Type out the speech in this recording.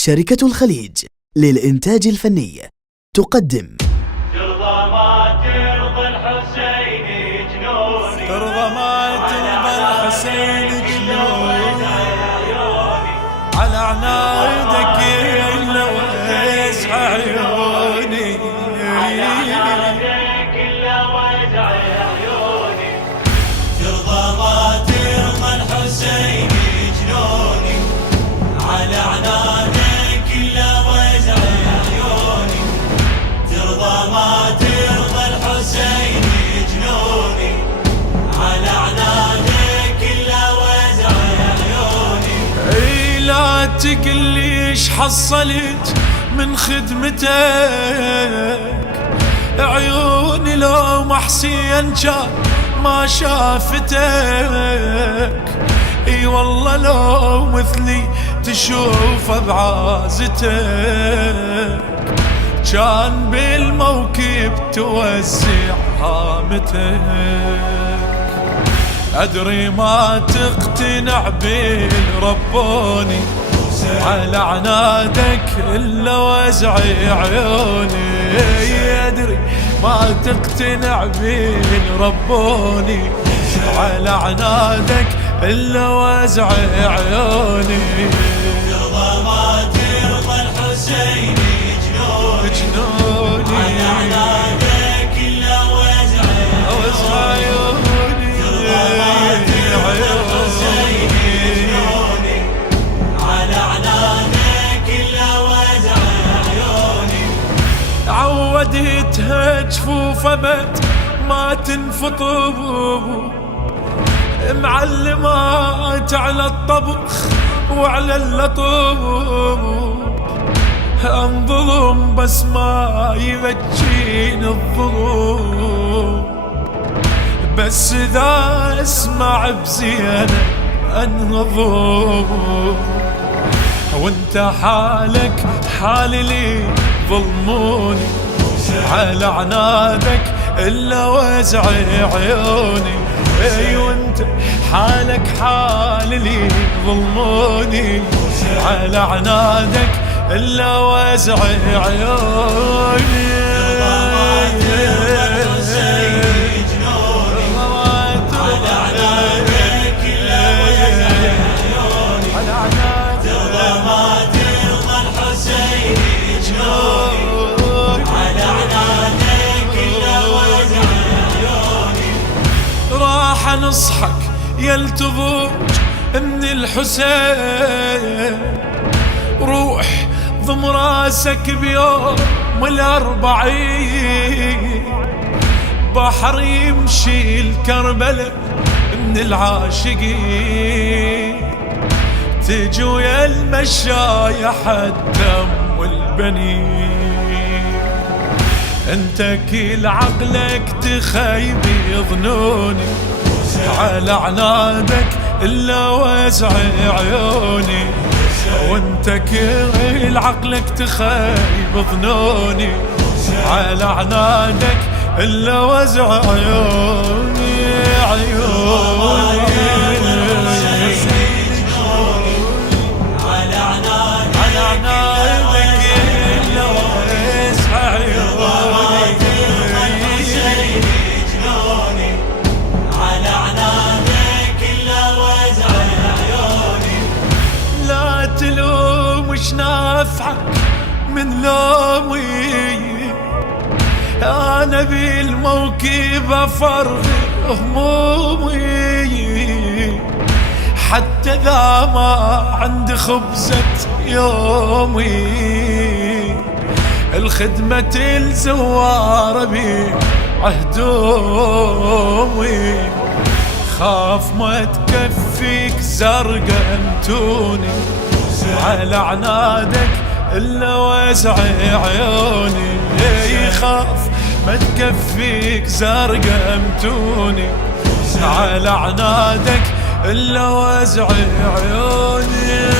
شركة الخليج للإنتاج الفني تقدم ترضى ما ترضى الحسين جنوني، ترضى ما ترضى الحسين جنوني، على عنادك إلا واسع عيوني، ترضى ما ترضى الحسين جنوني، على عنادك إلا واسع عيوني، ترضى ما ترضى الحسين جنوني، على عنادك إلا واسع عيوني. اي لا تقليش حصلت من خدمتك، عيوني لو محسين كان ما شافتك، اي والله لو مثلي تشوف بعازتك، كان بالموكب توزع هامتك. أدري ما تقتنع بالربوني، على عنادك إلا وزع عيوني، أدري ما تقتنع بالربوني، على عنادك إلا وزع عيوني. ترضى ما ترضى الحسين جنوني، على عنادك إلا وزع عيوني، ترضى ما ترضى الحسين جنوني، على عنادك إلا وزع عيوني. عودتها جفوف أبد ما تنفطب، معلمات على الطبخ وعلى اللطب، انظلم بس ما يبكين الظلم، بس إذا اسمع بزينة انهضم، وانت حالك حال اللي ظلموني، على عنادك إلا وزع عيوني، اي وانت حالك حال اللي ظلموني، على عنادك إلا وزع عيوني. راح نصحك يلتضج من الحسين، روح ضم راسك بيوم الأربعين، بحر يمشي الكربلة من العاشقين، تجوا يا المشايح الدم والبنين، انت كل عقلك تخيب يظنوني، على عنادك إلا وزع عيوني، وانت كل عقلك تخيب ظنوني، على عنادك إلا وزع عيوني عيوني. نافعك من لومي، أنا بالموكب أفرغ همومي، حتى ذا ما عندي خبزة يومي، الخدمة الزوارة بعهدومي، خاف ما تكفيك زرقا انتوني، على عنادك إلا وزع عيوني، يخاف ما تكفيك زرقا امتوني، على عنادك إلا وزع عيوني.